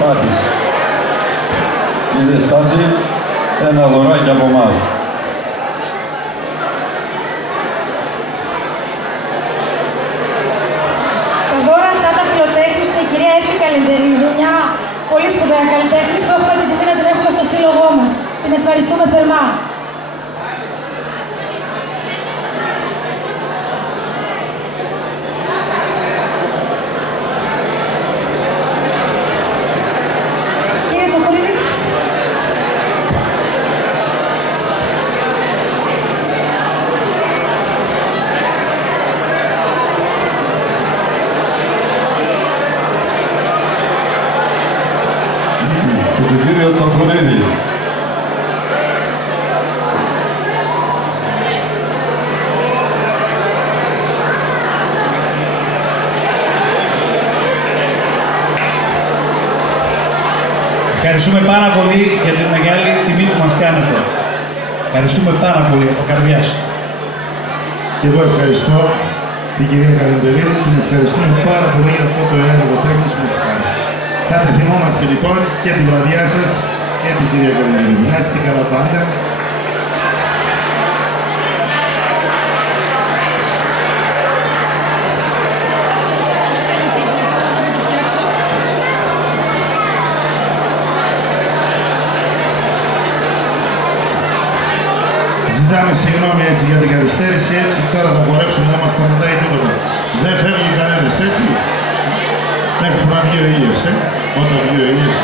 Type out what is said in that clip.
Στάθης. Κύριε Στάθη, ένα δωράκι από εμάς. Τα δώρα αυτά τα φιλοτέχνησε η κυρία Εύη Καλεντερίδου, μια πολύ σπουδαία καλλιτέχνης που έχουμε την τιμή να την έχουμε στο σύλλογό μας. Την ευχαριστούμε θερμά. Κύριε Τσακουρίδη. Και τον κύριο Τσακουρίδη. Ευχαριστούμε πάρα πολύ για την μεγάλη τιμή που μας κάνετε. Ευχαριστούμε πάρα πολύ από καρδιάς. Και εγώ ευχαριστώ την κυρία Καλεντερίδου, την ευχαριστούμε πάρα πολύ για αυτό το έργο τέχνης μουσικάς. Θα τη θυμόμαστε λοιπόν και τη βραδιά σας και την κυρία Καλεντερίδου. Να είστε καλά πάντα. Ζητάμε συγγνώμη έτσι για την καθυστέρηση, έτσι τώρα θα μπορέσουμε να μας σταματάει τίποτα. Δεν φεύγει κανένας, έτσι. Μέχρι που να βγει ο ήλιος, όταν βγει ο ήλιος.